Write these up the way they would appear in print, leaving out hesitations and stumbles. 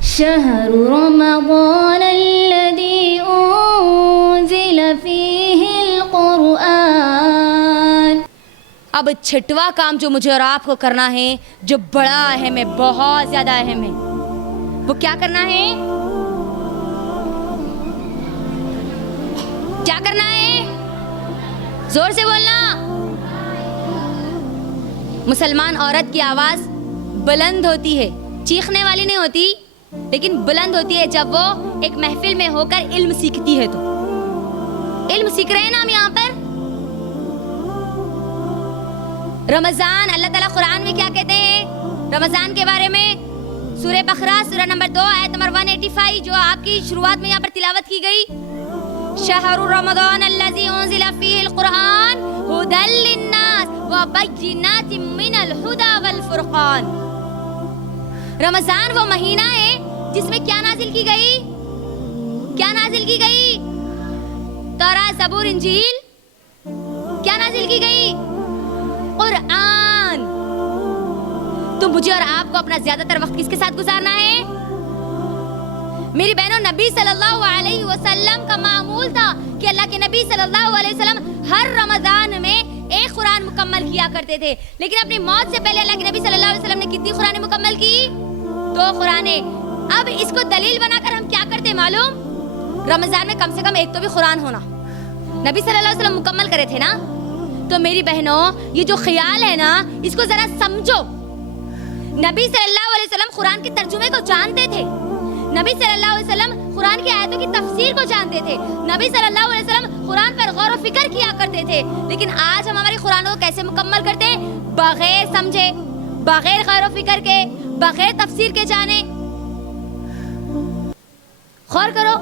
شهر رمضان الذي أنزل فيه القرآن. اب چھٹواں کام جو مجھے اور آپ کو کرنا ہے، جو بڑا اہم ہے، بہت زیادہ اہم ہے، وہ کیا کرنا ہے؟ کیا کرنا ہے؟ زور سے بولنا. مسلمان عورت کی آواز بلند ہوتی ہے، چیخنے والی نہیں ہوتی، لیکن بلند ہوتی ہے جب وہ ایک محفل میں ہو کر علم سیکھتی ہے. تو علم سیکھ رہے ہیں نا ہم یہاں پر. رمضان، اللہ تعالیٰ قرآن میں کیا کہتے ہیں رمضان کے بارے میں؟ سورہ بقرہ سورہ نمبر 2 آیت نمبر 185 جو آپ کی شروعات میں یہاں پر تلاوت کی گئی. شہر رمضان الذی انزل فیہ القرآن ھدی للناس وبینات من الھدی والفرقان. رمضان وہ مہینہ ہے جس میں کیا نازل کی گئی؟ کیا نازل کی گئی؟ تورات، زبور، انجیل. کیا نازل کی گئی؟ قرآن. تو مجھے اور آپ کو اپنا زیادہ تر وقت کس کے ساتھ گزارنا ہے؟ میری بہنوں، نبی صلی اللہ علیہ وسلم کا معمول تھا کہ اللہ کے نبی صلی اللہ علیہ وسلم ہر رمضان میں ایک قرآن مکمل کیا کرتے تھے. لیکن اپنی موت سے پہلے اللہ کے نبی صلی اللہ علیہ وسلم نے کتنی قرآن مکمل کی؟ 2 قرآن. اب اس کو دلیل بنا کر ہم کیا کرتے معلوم؟ رمضان میں کم سے کم ایک تو بھی قرآن ہونا. نبی صلی اللہ علیہ وسلم مکمل کرے تھے نا. تو میری بہنوں، یہ جو خیال ہے نا، اس کو ذرا سمجھو. نبی صلی اللہ علیہ وسلم قرآن کے ترجمے کو جانتے تھے. نبی صلی اللہ علیہ وسلم قرآن کی آیتوں کی تفسیر کو جانتے تھے. نبی صلی اللہ علیہ وسلم قرآن پر غور و فکر کیا کرتے تھے. لیکن آج ہم ہماری قرآنوں کو کیسے مکمل کرتے ہیں؟ بغیر سمجھے، بغیر غور و فکر کے، بغیر تفسیر کے جانے. غور کرو،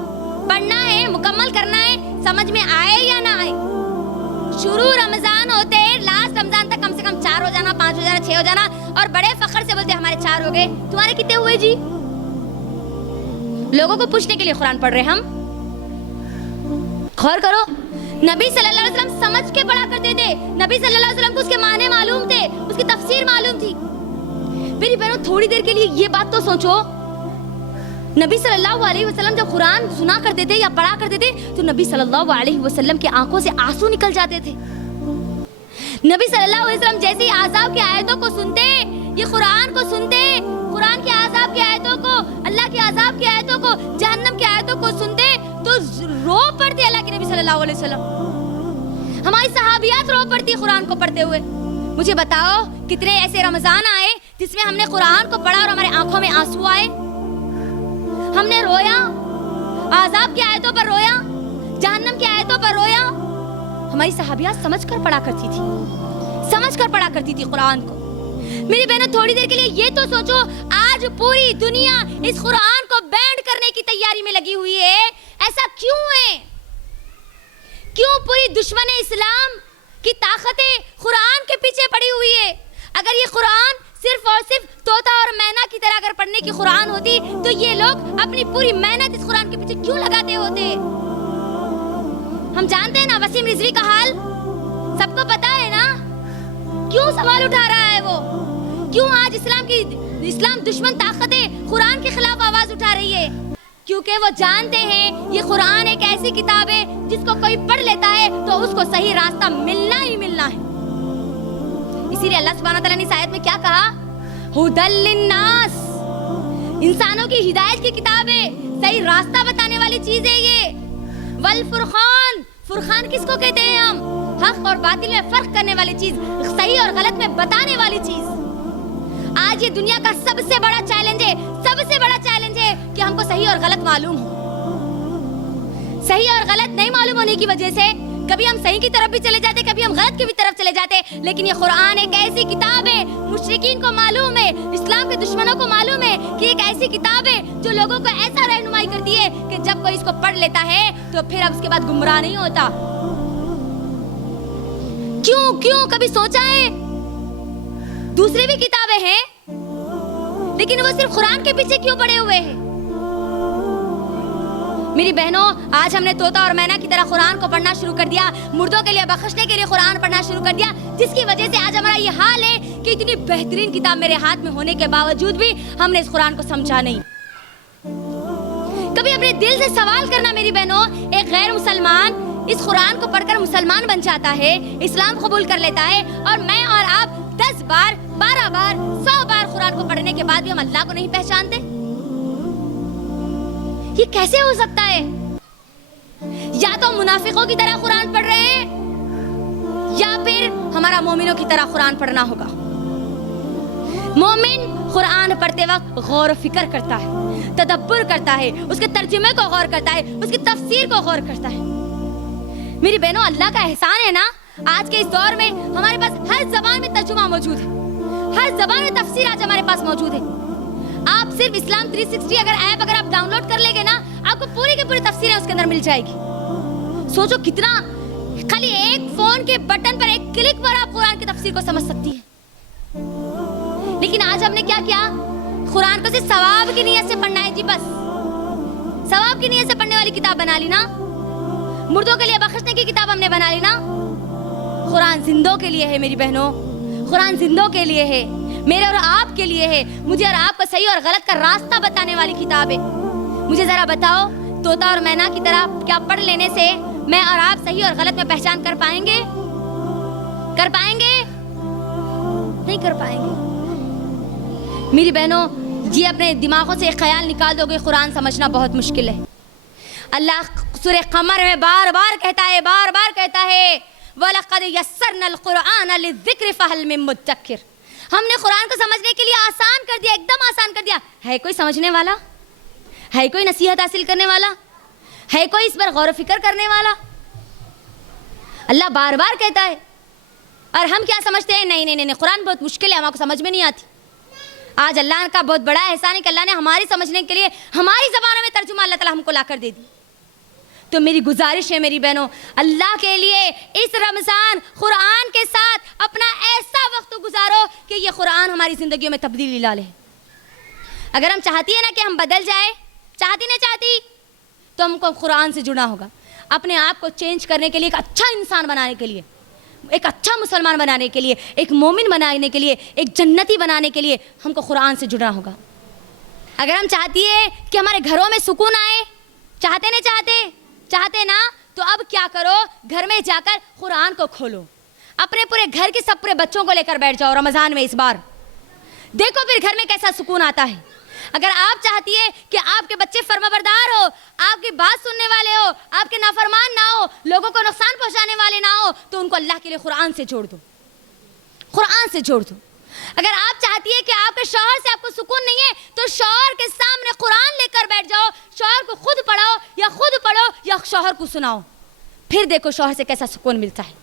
پڑھنا ہے، مکمل کرنا ہے، سمجھ میں آئے یا نہ آئے. شروع رمضان ہوتے لاسٹ رمضان تک کم سے کم 4 ہو جانا، 5 ہو جانا، 6 ہو جانا، اور بڑے فخر سے بولتے ہمارے 4 ہو گئے. تمہارے کتنے ہوئے جی؟ لوگوں کو پوچھنے کے لیے قرآن پڑھ رہے ہم. غور کرو، نبی صلی اللہ علیہ وسلم سمجھ کے پڑھا کرتے تھے. نبی صلی اللہ علیہ وسلم کو اس کے معنی معلوم تھے، اس کی تفسیر معلوم تھی. میری بہنوں، تھوڑی دیر کے لیے یہ بات تو سوچو، نبی صلی اللہ علیہ وسلم جب قرآن سنا کرتے تھے یا پڑھا کرتے تھے تو نبی صلی اللہ علیہ وسلم کی آنکھوں سے آنسو نکل جاتے تھے. نبی صلی اللہ علیہ وسلم جیسے ہی عذاب کی آیتوں کو سنتے، یہ قرآن کو سنتے، قرآن کے عذاب کی آیتوں کو، اللہ کے عذاب کی آیتوں کو، جہنم کی آیتوں کو سنتے تو رو پڑتے اللہ کے نبی صلی اللہ علیہ وسلم. ہماری صحابیات رو پڑتی قرآن کو پڑھتے ہوئے. مجھے بتاؤ کتنے ایسے رمضان آئے جس میں ہم نے قرآن کو پڑھا اور ہمارے آنکھوں میں آنسو آئے؟ ہم نے رویا، عذاب کی آیتوں پر رویا، جہنم کی آیتوں پر رویا. ہماری صحابیات سمجھ کر پڑھا کرتی تھی، سمجھ کر پڑھا کرتی تھی قرآن کو. میری بہنوں، تھوڑی دیر کے لیے یہ تو سوچو، آج پوری دنیا اس قرآن کو بینڈ کرنے کی تیاری میں لگی ہوئی ہے. ایسا کیوں ہے؟ کیوں پوری دشمن اسلام کی طاقتیں قرآن کے پیچھے پڑی ہوئی ہے؟ اگر یہ قرآن صرف اور صرف طوطا اور مینا کی طرح اگر پڑھنے کی قرآن ہوتی تو یہ لوگ اپنی پوری محنت اس قرآن کے پیچھے کیوں لگاتے ہوتے؟ ہم جانتے ہیں نا وسیم رضوی کا حال، سب کو پتا ہے نا. کیوں سوال اٹھا رہا ہے وہ؟ کیوں آج اسلام دشمن طاقتیں قرآن کے خلاف آواز اٹھا رہی ہے؟ کیونکہ وہ جانتے ہیں یہ قرآن ایک ایسی کتاب ہے جس کو کوئی پڑھ لیتا ہے تو اس کو صحیح راستہ ملنا ہی ملنا ہے. اسی لیے اللہ سبحانہ تعالیٰ نے اس آیت میں کیا کہا؟ ھدی للناس. انسانوں کی ہدایت کی کتاب ہے، صحیح راستہ بتانے والی چیز ہے یہ. والفرقان، فرقان کس کو کہتے ہیں ہم؟ حق اور باطل میں فرق کرنے والی چیز، صحیح اور غلط میں بتانے والی چیز. آج یہ دنیا کا سب سے بڑا چیلنج ہے، سب سے بڑا چیلنج ہے کہ ہم کو صحیح اور غلط معلوم ہو. صحیح اور غلط نہیں معلوم ہونے کی وجہ سے کبھی ہم صحیح کی طرف بھی چلے جاتے، کبھی ہم غلط کی بھی طرف چلے جاتے. لیکن یہ قرآن ایک ایسی کتاب ہے، مشرکین کو معلوم ہے، اسلام کے دشمنوں کو معلوم ہے کہ ایک ایسی کتاب ہے جو لوگوں کو ایسا رہنمائی کرتی ہے کہ جب کوئی اس کو پڑھ لیتا ہے تو پھر اب اس کے بعد گمراہ نہیں ہوتا. کیوں کبھی سوچا ہے؟ دوسری بھی کتابیں ہیں لیکن وہ صرف قرآن کے پیچھے کیوں پڑے ہوئے ہیں؟ میری بہنوں، آج ہم نے طوطا اور مینا کی طرح قرآن کو پڑھنا شروع کر دیا، مردوں کے لیے بخشنے کے لیے قرآن پڑھنا شروع کر دیا، جس کی وجہ سے آج ہمارا یہ حال ہے کہ اتنی بہترین کتاب میرے ہاتھ میں ہونے کے باوجود بھی ہم نے اس قرآن کو سمجھا نہیں. कभी अपने दिल से सवाल करना मेरी बहनों, एक गैर मुसलमान इस कुरान को पढ़कर मुसलमान बन जाता है, इस्लाम कबूल कर लेता है, और मैं और आप 10 बार 12 बार 100 बार कुरान को पढ़ने के बाद भी हम अल्लाह को नहीं पहचानते। ये कैसे हो सकता है? या तो मुनाफिकों की तरह कुरान पढ़ रहे हैं, या फिर हमारा मोमिनों की तरह कुरान पढ़ना होगा। मोमिन कुरान पढ़ते वक्त गौर फिक्र करता है, तदब्बर करता है, उसके तर्जुमे को गौर करता है, उसकी तफसीर को गौर करता है। मेरी बहनों, अल्लाह का एहसान है ना, आज के इस दौर में हमारे पास हर जबान में तर्जुमा मौजूद है, हर जबान में तफसीर आज हमारे पास मौजूद है। आप सिर्फ इस्लाम 360 अगर ऐप अगर आप डाउनलोड कर लेंगे ना, आपको पूरी की पूरी तफसीरें उसके अंदर मिल जाएगी। सोचो कितना, खाली एक फोन के बटन पर, एक क्लिक पर आप कुरान की तफसीर को समझ सकती है। लेकिन आज हमने क्या किया? कुरान को सिर्फ सवाब की नियत से पढ़ना है जी, बस सवाब की नियत से पढ़ने वाली किताब बना ली ना, मुर्दों के लिए बख्शने की किताब हमने बना ली ना। कुरान जिंदों के लिए है मेरी बहनों, कुरान जिंदों के लिए है, मेरे और आप के लिए है, मुझे और आपको सही और गलत का रास्ता बताने वाली किताब है। मुझे जरा बताओ, तोता और मैना की तरह क्या पढ़ लेने से मैं और आप सही और गलत में पहचान कर पाएंगे? कर पाएंगे? नहीं कर पाएंगे। मेरी बहनों, ये अपने दिमागों से एक ख्याल निकाल दोगे, कुरान समझना बहुत मुश्किल है। अल्लाह सूरह कमर में बार बार कहता है वलक़द यस्सरनल क़ुरआन लिज़्ज़िक्रि फ़हल मिन मुद्दक्किर। हमने कुरान को समझने के लिए आसान कर दिया, एकदम आसान कर दिया। है कोई समझने वाला? है कोई नसीहत हासिल करने वाला? है कोई इस पर गौर फिक्र करने वाला? अल्लाह बार बार कहता है, और हम क्या समझते हैं? नहीं, कुरान बहुत मुश्किल है, हमको समझ में नहीं आती। आज अल्लाह का बहुत बड़ा एहसान है कि अल्लाह ने हमारी समझने के लिए हमारी ज़बानों में तर्जुमा अल्लाह ताला हमको लाकर दे दी। तो मेरी गुजारिश है मेरी बहनों, अल्लाह के लिए इस रमज़ान कुरान के साथ अपना ऐसा वक्त गुजारो कि ये कुरान हमारी ज़िंदगियों में तब्दीली ला ले। अगर हम चाहती है ना कि हम बदल जाए, चाहती ना चाहती, तो हमको कुरान से जुड़ना होगा। अपने आप को चेंज करने के लिए, एक अच्छा इंसान बनाने के लिए, एक अच्छा मुसलमान बनाने के लिए, एक मोमिन बनाने के लिए, एक जन्नती बनाने के लिए हमको कुरान से जुड़ना होगा। अगर हम चाहती है कि हमारे घरों में सुकून आए, चाहते ना, तो अब क्या करो, घर में जाकर कुरान को खोलो, अपने पूरे घर के सब पूरे बच्चों को लेकर बैठ जाओ रमज़ान में इस बार, देखो फिर घर में कैसा सुकून आता है। अगर आप चाहती है कि आपके बच्चे फर्माबरदार हो, आपकी बात सुनने वाले हो, आपके नाफरमान ना हो, लोगों को नुकसान पहुंचाने वाले ना हो, तो उनको अल्लाह के लिए कुरान से जोड़ दो, कुरान से जोड़ दो। अगर आप चाहती है कि आपके शौहर से आपको सुकून नहीं है, तो शौहर के सामने कुरान लेकर बैठ जाओ, शौहर को खुद पढ़ाओ या खुद पढ़ो या शौहर को सुनाओ, फिर देखो शौहर से कैसा सुकून मिलता है।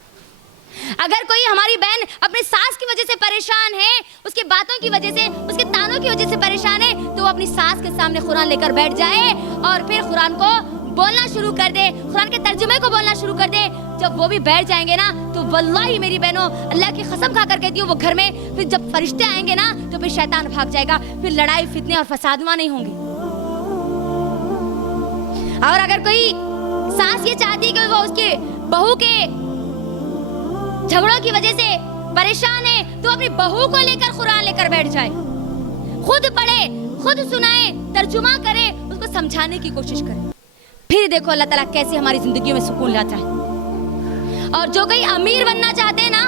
अगर कोई हमारी बहन अपनी सास की वजह से परेशान है, उसकी बातों की वजह से, उसके तानों की वजह से परेशान है, तो वो अपनी सास के सामने कुरान लेकर बैठ जाए और फिर कुरान को बोलना शुरू कर दे, कुरान के तर्जुमे को बोलना शुरू कर दे। जब वो भी बैठ जाएंगे ना, तो वल्लाही मेरी बहनों, अल्लाह की कसम खा कर कहती हूँ, वो घर में फिर जब फरिश्ते आएंगे ना, तो फिर शैतान भाग जाएगा, फिर लड़ाई फितने और फसाद वहाँ नहीं होंगे। और अगर कोई सास ये चाहती है कि वो उसके बहू के झगड़ों की वजह से परेशान है, तो अपनी बहू को लेकर कुरान लेकर बैठ जाए, खुद पढ़े, खुद सुनाए, तर्जुमा करे, उसको समझाने की कोशिश करे, फिर देखो अल्लाह ताला कैसे हमारी जिंदगी में सुकून लाता है। और जो कोई अमीर बनना चाहते हैं ना,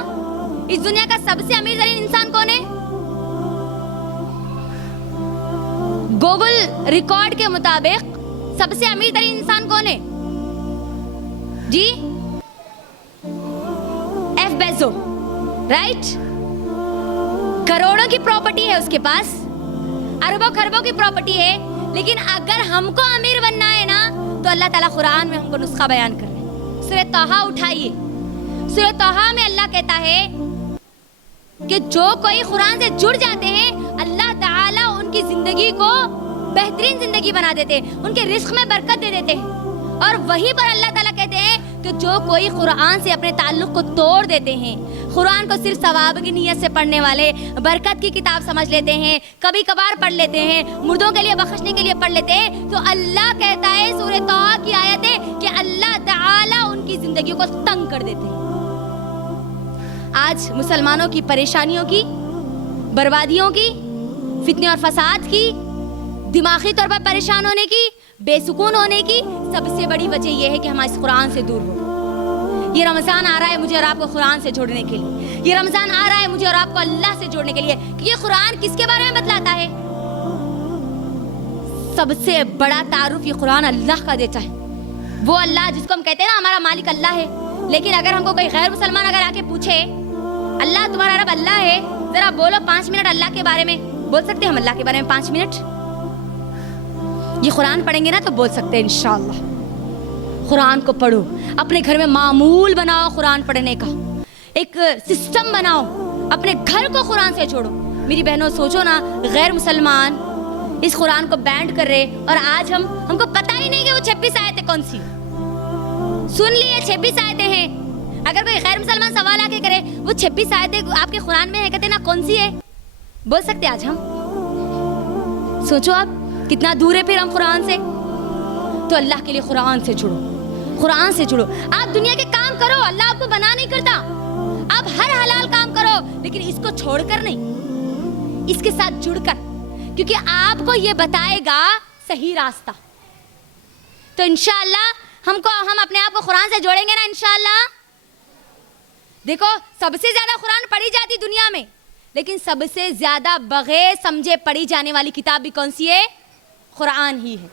इस दुनिया का सबसे अमीर तरीन इंसान कौन है? गूगल रिकॉर्ड के मुताबिक सबसे अमीर तरीन इंसान कौन है जी? F बेज़ो, right? करोड़ों की प्रॉपर्टी है उसके पास, अरबों खरबों की प्रॉपर्टी है। लेकिन अगर हमको अमीर बनना है ना, तो अल्लाह ताला कुरान में हमको नुस्खा बयान कर रहे हैं। सूरह तोहा उठाइए, सूरह तोहा में अल्लाह कहता है कि जो कोई कुरान से जुड़ जाते हैं, अल्लाह ताला उनकी जिंदगी को बेहतरीन जिंदगी बना देते हैं, उनके रिस्क में बरकत दे देते हैं। और वहीं पर अल्लाह ताला कहते हैं कि जो कोई कुरान से अपने ताल्लुक को तोड़ देते हैं, कुरान को सिर्फ सवाब की नीयत से पढ़ने वाले, बरकत की किताब समझ लेते हैं, कभी कभार पढ़ लेते हैं, मुर्दों के लिए बख्शने के लिए पढ़ लेते हैं, तो अल्लाह कहता है सूरह तौहा की आयत है कि अल्लाह ताला उनकी जिंदगी को तंग कर देते हैं। आज मुसलमानों की परेशानियों की, बर्बादियों की, फितने और फसाद की, दिमागी तौर पर परेशान होने की, बेसुकून होने की सबसे बड़ी वजह यह है कि हम इस कुरान से दूर हो। ये रमज़ान आ रहा है मुझे और आपको कुरान से जोड़ने के लिए। ये रमज़ान आ रहा है मुझे और आपको अल्लाह से जोड़ने के लिए कि ये कुरान किसके बारे में बतलाता है? सबसे बड़ा तारुफ ये कुरान अल्लाह का देता है। वो अल्लाह जिसको हम कहते हैं ना हमारा मालिक अल्लाह है। लेकिन अगर हमको कोई गैर मुसलमान अगर आके पूछे अल्लाह तुम्हारा रब अल्लाह है, जरा बोलो 5 मिनट अल्लाह के बारे में, बोल सकते हैं हम अल्लाह के बारे में 5 मिनट? ये कुरान पढ़ेंगे ना तो बोल सकते हैं इंशाअल्लाह। कुरान को पढ़ो, अपने घर में मामूल बनाओ कुरान पढ़ने का, एक सिस्टम बनाओ, अपने घर को कुरान से जोड़ो। मेरी बहनों सोचो ना, गैर मुसलमान इस कुरान को बैंड कर रहे और आज हमको पता ही नहीं कि वो 26 आयतें कौन सी। सुन लिए 26 आयतें हैं। अगर कोई गैर मुसलमान सवाल आके करे वो 26 आयतें आपके कुरान में है, कहते ना कौन सी है, बोल सकते आज हम? सोचो आप कितना दूर है फिर हम कुरान से। तो अल्लाह के लिए कुरान से जुड़ो, कुरान से जुड़ो। आप दुनिया के काम करो, अल्लाह आपको बना नहीं करता। आप हर हलाल काम करो लेकिन इसको छोड़कर नहीं, इसके साथ जुड़कर, क्योंकि आपको ये बताएगा सही रास्ता। तो इंशाअल्लाह हम अपने आप को कुरान से जोड़ेंगे ना इंशाअल्लाह। देखो सबसे ज्यादा कुरान पढ़ी जाती दुनिया में, लेकिन सबसे ज्यादा बगैर समझे पढ़ी जाने वाली किताब भी कौन सी है? कुरान ही है।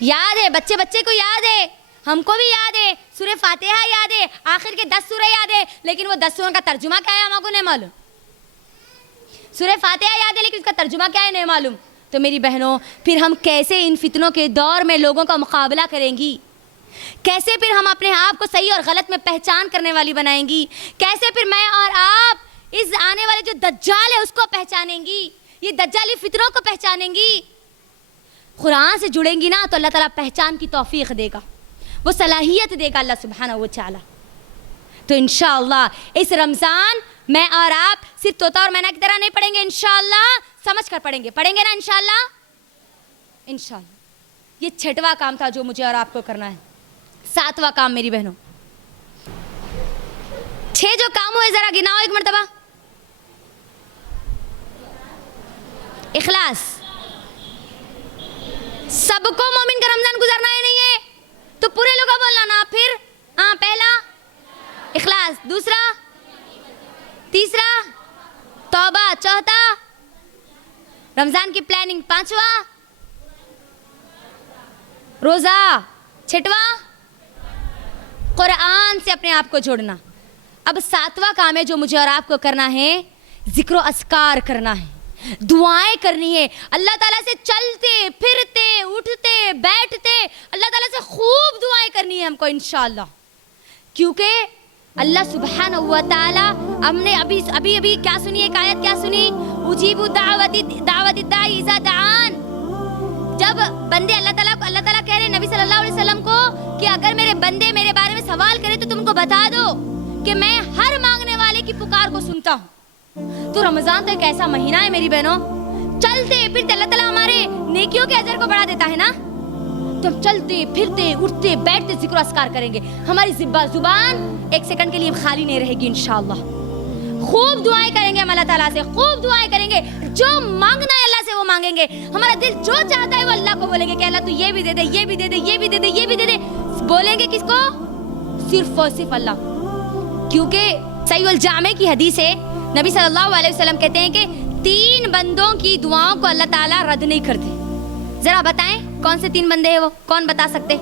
याद है, बच्चे बच्चे को याद है, हमको भी याद है, सूरह फातिहा याद है, आखिर के 10 सूरह याद है, लेकिन वो 10 सूरों का तर्जुमा क्या है हमको नहीं मालूम। सूरह फातिहा याद है लेकिन उसका तर्जुमा क्या है नहीं मालूम। तो मेरी बहनों फिर हम कैसे इन फितनों के दौर में लोगों का मुकाबला करेंगी? कैसे फिर हम अपने आप को सही और गलत में पहचान करने वाली बनाएंगी? कैसे फिर मैं और आप इस आने वाले जो दज्जाल है उसको पहचानेंगी, ये दज्जाली फितनों को पहचानेंगी? कुरान से जुड़ेंगी ना तो अल्लाह ताला पहचान की तौफीक देगा, वो सलाहियत देगा अल्लाह सुब्हानहू व तआला। तो इंशाअल्लाह इस रमज़ान मैं और आप सिर्फ तोता और मैना की तरह नहीं पढ़ेंगे, इंशाअल्लाह समझ कर पढ़ेंगे ना इंशाअल्लाह। इंशाअल्लाह ये 6वां काम था जो मुझे और आपको करना है। 7वां काम मेरी बहनों, 6 जो काम हुए जरा गिनाओ एक मर्तबा। इखलास, सबको मोमिन का रमजान गुजारना है नहीं है तो पूरे लोग बोलना ना। फिर हाँ, पहला इखलास, दूसरा, तीसरा तौबा, चौथा रमजान की प्लानिंग, 5वां रोजा, 6वां कुरान से अपने आप को जोड़ना। अब 7वां काम है जो मुझे और आपको करना है, जिक्र अस्कार करना है, दुआएं करनी है। अल्लाह ताला से चलते फिरते उठते बैठते अल्लाह ताला से खूब दुआएं करनी है हमको इंशाअल्लाह। क्योंकि अल्लाह सुब्हानहू व तआला, हमने अभी क्या सुनी, एक आयत क्या सुनी, उजीबु दावती दाई इज़ा दान। जब बंदे अल्लाह ताला कह रहे नबी सल्लल्लाहु अलैहि वसल्लम को कि अगर मेरे बंदे मेरे बारे में सवाल करें तो तुमको बता दो कि मैं हर मांगने वाले की पुकार को सुनता हूँ। तो रमजान तो एक ऐसा महीना है मेरी बहनों, चलते फिरते अल्लाह ताला हमारे नेकियों के अजर को बढ़ा देता है ना। तो हम चलते फिरते उठते बैठते जिक्र अस्कार करेंगे, हमारी जुबान 1 सेकंड के लिए खाली नहीं रहेगी इंशाअल्लाह। खूब दुआएं करेंगे हम अल्लाह ताला से, खूब दुआएं करेंगे, जो मांगना है अल्लाह से वो मांगेंगे। हमारा दिल जो चाहता है वो अल्लाह को बोलेंगे कि अल्लाह तू ये भी दे दे, ये भी दे दे, ये भी दे दे, ये भी दे दे। बोलेंगे किसको? सिर्फ और सिर्फ अल्लाह। क्योंकि सही वल जामे की हदीस है, नबी सल्लल्लाहु अलैहि वसल्लम कहते हैं कि 3 बंदों की दुआओं को अल्लाह ताला रद्द नहीं करते। जरा बताएं कौन से 3 बंदे हैं वो, कौन बता सकते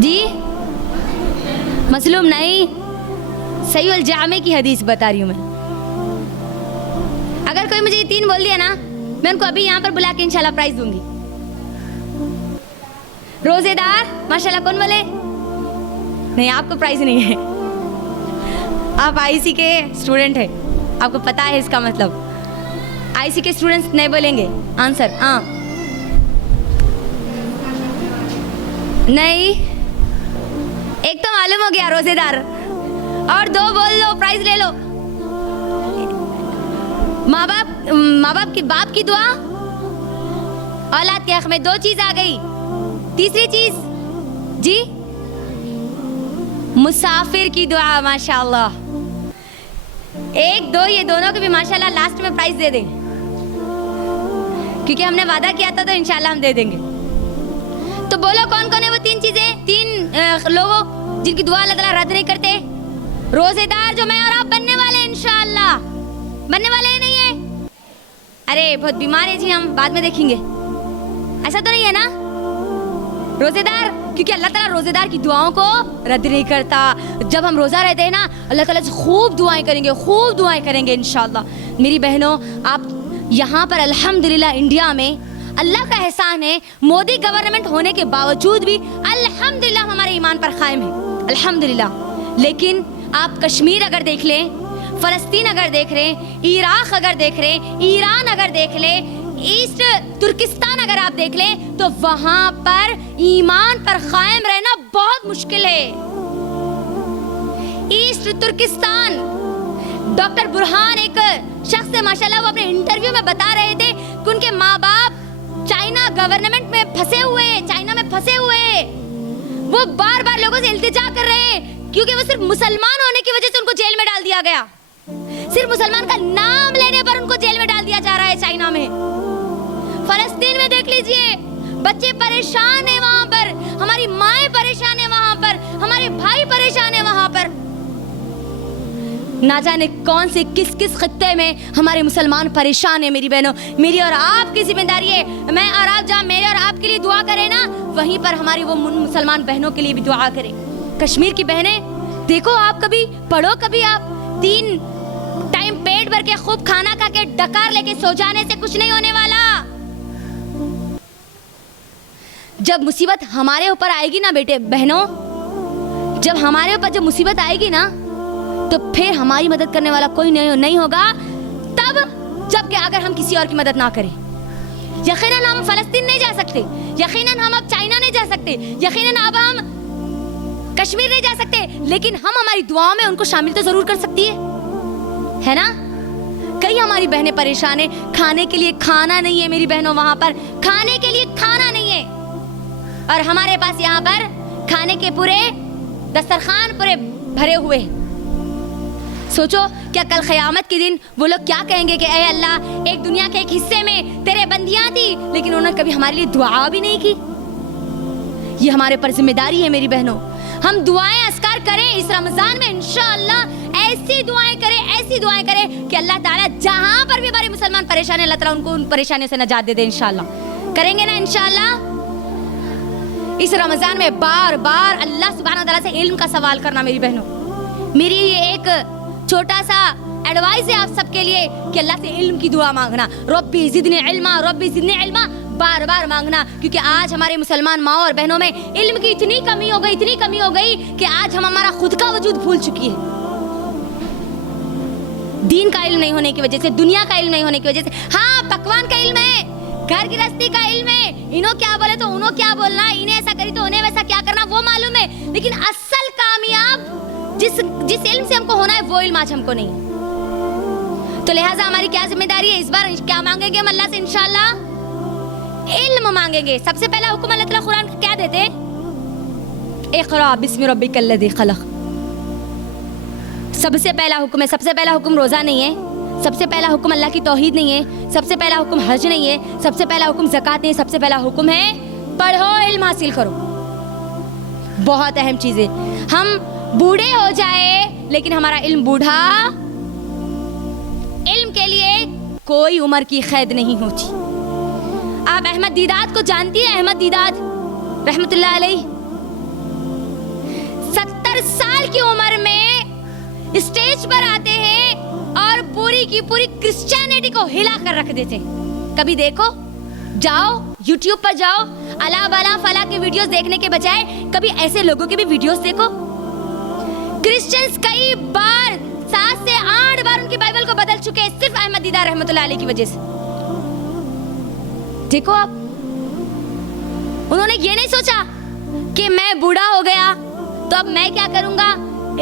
जी? मसलूम नहीं, सही वल जामे की हदीस बता रही हूँ मैं। अगर कोई मुझे ये 3 बोल दिया ना, मैं उनको अभी यहाँ पर बुला के इंशाल्लाह प्राइज दूंगी। रोजेदार, माशाल्लाह, कौन बोले? नहीं, आपको प्राइज नहीं है, आप आईसी के स्टूडेंट हैं, आपको पता है इसका मतलब। आईसी के स्टूडेंट्स नहीं बोलेंगे आंसर। हाँ, नहीं, एक तो मालूम हो गया रोजेदार, और 2 बोल लो, प्राइज ले लो। माँ बाप की दुआ, औलाद के हक में 2 चीज आ गई। तीसरी चीज जी, मुसाफिर की दुआ, माशाअल्लाह। 1 2 ये दोनों को भी माशाल्लाह लास्ट में प्राइज दे देंगे, क्योंकि हमने वादा किया था तो इंशाल्लाह हम दे देंगे। तो बोलो कौन कौन है वो 3 चीजें, 3 लोगों जिनकी दुआ अल्लाह ताला रद्द नहीं करते? रोजेदार जो मैं और आप बनने वाले हैं इंशाल्लाह। बनने वाले हैं नहीं है? अरे बहुत बीमार है जी हम, बाद में देखेंगे, ऐसा तो नहीं है ना? रोजेदार, क्योंकि अल्लाह ताला रोजेदार की दुआओं को रद्द नहीं करता। जब हम रोजा रहते हैं ना, अल्लाह ताला से खूब दुआएं करेंगे, खूब दुआएं करेंगे इंशाल्लाह। मेरी बहनों, आप यहाँ पर अल्हम्दुलिल्लाह इंडिया में अल्लाह का एहसान है, मोदी गवर्नमेंट होने के बावजूद भी अल्हम्दुलिल्लाह हमारे ईमान पर कायम है, अल्हम्दुलिल्लाह। लेकिन आप कश्मीर अगर देख लें, फलस्तीन अगर देख रहे हैं, इराक अगर देख रहे हैं, ईरान अगर देख लें, ईस्ट तुर्किस्तान अगर आप देख लें, तो वहां पर ईमान पर कायम रहना बहुत मुश्किल है। ईस्ट तुर्किस्तान, डॉक्टर बुरहान एक शख्स है माशाल्लाह, वो अपने इंटरव्यू में बता रहे थे कि उनके माँ बाप चाइना गवर्नमेंट में फंसे हुए हैं, चाइना में फंसे हुए हैं। वो बार बार लोगों से इल्तिजा कर रहे हैं, क्योंकि वो सिर्फ मुसलमान होने की वजह से उनको जेल में डाल दिया गया। सिर्फ मुसलमान का नाम लेने पर उनको जेल में डाल दिया जा रहा है चाइना में। फलस्तीन में देख लीजिए, बच्चे परेशान है वहां पर, हमारी माएं परेशान है वहां पर, हमारे भाई परेशान है वहां पर। ना जाने कौन से किस किस खित्ते में हमारे मुसलमान परेशान है। मेरी बहनों, मेरी और आपकी जिम्मेदारी है, मैं और आप जहाँ मेरे और आपके लिए दुआ करें ना, वहीं पर हमारी वो मुसलमान बहनों के लिए भी दुआ करें। कश्मीर की बहनें देखो, आप कभी पढ़ो, कभी आप 3 टाइम पेट भर के खूब खाना खा के डकार लेके सो जाने से कुछ नहीं होने वाला। जब मुसीबत हमारे ऊपर आएगी ना बेटे बहनों, जब हमारे ऊपर जब मुसीबत आएगी ना, तो फिर हमारी मदद करने वाला कोई नहीं होगा, तब जबकि अगर हम किसी और की मदद ना करें। यकीनन हम फलस्तीन नहीं जा सकते, यकीनन हम अब चाइना नहीं जा सकते, यकीनन अब हम कश्मीर नहीं जा सकते, लेकिन हम हमारी दुआओं में उनको शामिल तो जरूर कर सकती है ना? कई हमारी बहनें परेशान है, खाने के लिए खाना नहीं है मेरी बहनों, वहां पर खाने के लिए खाना नहीं है, और हमारे पास यहाँ पर खाने के पूरे दस्तरखान पूरे भरे हुए हैं। सोचो क्या कल क़यामत के दिन वो लोग क्या कहेंगे कि ऐ अल्लाह, एक दुनिया के एक हिस्से में तेरे बंदियां थी, लेकिन उन्होंने कभी हमारे लिए दुआ भी नहीं की। ये हमारे पर जिम्मेदारी है मेरी बहनों, हम दुआएं अस्कार करें इस रमजान में इंशाअल्लाह, ऐसी दुआएं करें कि अल्लाह ताला जहां पर भी हमारे मुसलमान परेशान है, अल्लाह ताला उनको उन परेशानियों से नजात दे दे इंशाअल्लाह। करेंगे ना इंशाअल्लाह? इस रमजान में बार बार अल्लाह सुब्हानहू व तआला से इल्म का सवाल करना मेरी बहनों। मेरी ये एक छोटा सा एडवाइस है आप सबके लिए कि अल्लाह से इल्म की दुआ मांगना, रब्बी ज़िदनी इल्मा, रब्बी ज़िदनी इल्मा, बार बार मांगना, क्योंकि आज हमारे मुसलमान माँ और बहनों में इल्म की इतनी कमी हो गई कि आज हम हमारा खुद का वजूद भूल चुकी है। दीन का इल्म नहीं होने की वजह से, दुनिया का इल्म नहीं होने की वजह से। हाँ, पकवान का इल्म है, घर गृहस्थी का इल्म है, इन्हों क्या बोले तो उन्हों क्या बोलना, इन्हें ऐसा करी तो उन्हें वैसा क्या करना, वो मालूम है, लेकिन असल कामयाब जिस इल्म से हमको होना है वो इल्म आज हमको नहीं। तो लिहाजा हमारी क्या जिम्मेदारी है, इस बार क्या मांगेंगे हम अल्लाह से इंशाअल्लाह? इल्म मांगेंगे। सबसे पहला हुक्म अल्लाह ताला कुरान का क्या देते? इक़रा बिस्मि रब्बिकल लज़ी खलक़। सबसे पहला हुक्म है, सबसे पहला हुक्म रोजा नहीं है, सबसे पहला हुक्म अल्लाह की तौहीद नहीं है, सबसे पहला हुक्म हज नहीं है, सबसे पहला हुक्म ज़कात नहीं है, सबसे पहला हुक्म है पढ़ो, इल्म हासिल करो। बहुत अहम चीज़ है। हम बूढ़े हो जाए लेकिन हमारा इल्म बूढ़ा, इल्म के लिए कोई उम्र की कैद नहीं होती। आप अहमद दीदात को जानती है? अहमद दीदात रहमतुल्लाह अलैह 70 साल की उम्र में स्टेज पर आते हैं और पूरी की पूरी क्रिश्चियनिटी को हिला कर रख देते हैं। कभी देखो, जाओ यूट्यूब पर जाओ, अला बला फला के वीडियोस देखने के बजाय कभी ऐसे लोगों के भी वीडियोस देखो। क्रिश्चियंस कई बार 7 से 8 बार उनकी बाइबल को बदल चुके हैं सिर्फ अहमद दीदार रहमतुल्लाह अलैह की वजह से। देखो आप, उन्होंने ये नहीं सोचा कि मैं बूढ़ा हो गया तो अब मैं क्या करूंगा।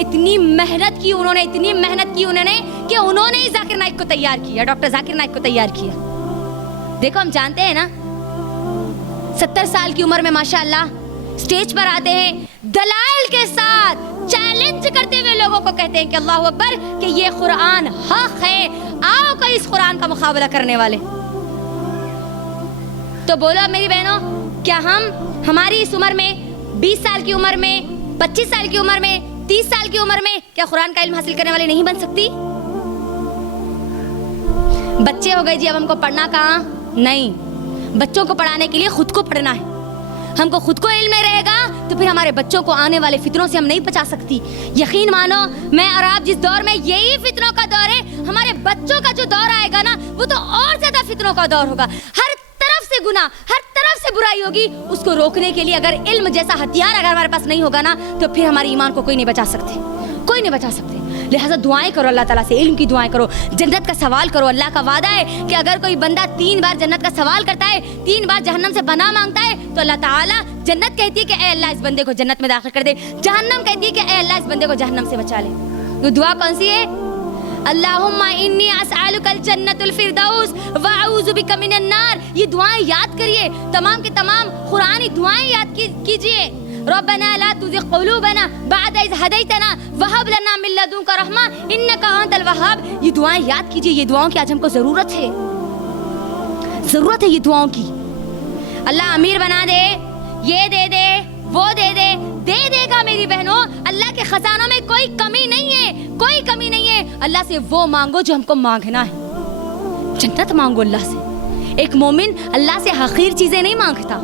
इतनी मेहनत की उन्होंने, इतनी मेहनत की उन्होंने कि उन्होंने ही जाकिर नाइक को तैयार किया, डॉक्टर जाकिर नाइक को तैयार किया। देखो हम जानते हैं ना, 70 साल की उम्र में माशाअल्लाह स्टेज पर आते हैं, दलाइल के साथ चैलेंज करते हुए लोगों को कहते हैं कि अल्लाह अकबर, कि ये कुरान हक है, आओ कोई इस कुरान का मुकाबला करने वाले। तो बोलो मेरी बहनों, क्या हम हमारी इस उम्र में, 20 साल की उम्र में, 25 साल की उम्र में, 30 साल की उम्र में, क्या कुरान का इल्म हासिल करने वाले नहीं बन सकती? बच्चे हो गए जी, अब हमको पढ़ना कहाँ? नहीं, बच्चों को पढ़ाने के लिए खुद को पढ़ना है। हमको खुद को इल्म नहीं रहेगा तो फिर हमारे बच्चों को आने वाले फितनों से हम नहीं बचा सकती। यकीन मानो, मैं और आप जिस दौर में, यही फितनों का दौर है, हमारे बच्चों का जो दौर आएगा ना, वो तो और ज्यादा फितनों का दौर होगा। हर तरफ से गुनाह, हर तरफ से बुराई होगी। उसको रोकने के लिए अगर इल्म जैसा हथियार अगर हमारे पास नहीं होगा ना, तो फिर हमारे ईमान को कोई नहीं बचा सकते, कोई नहीं बचा सकते। लिहाजा दुआएं करो अल्लाह ताला से, इल्म की दुआएं करो, जन्नत का सवाल करो। अल्लाह का वादा है कि अगर कोई बंदा 3 बार जन्नत का सवाल करता है, 3 बार जहन्नम से पनाह मांगता है, तो अल्लाह ताला, जन्नत कहती है कि ए अल्लाह इस बंदे को जन्नत में दाखिल कर दे, जहन्नम कहती है कि ए अल्लाह इस बंदे को जहन्नम से बचा ले। तो दुआ कौन सी है? अल्लाहुम्मा इन्नी अस्अलुकल जन्नतुल फिरदौस व अऊज़ु बिका मिनन नार। ये दुआएं याद करिए, तमाम की तमाम कुरानी दुआएं याद कीजिए। रब्बना ला तुज़िग़ क़ुलूबना बअद इज़ हदैतना वहब लना मिन लदुनका रहमा इन्नका अंतल वहाब। ये दुआएं याद कीजिए, ये दुआओं की आज हमको ज़रूरत है, ज़रूरत है ये दुआओं की। अल्लाह अमीर बना दे, ये दे दे, वो दे दे, दे देगा मेरी बहनों। अल्लाह के खजानों में कोई कमी नहीं है, कोई कमी नहीं है। अल्लाह से वो मांगो जो हमको मांगना है, जन्नत मांगो अल्लाह से। एक मोमिन अल्लाह से हकीर चीजें नहीं मांगता,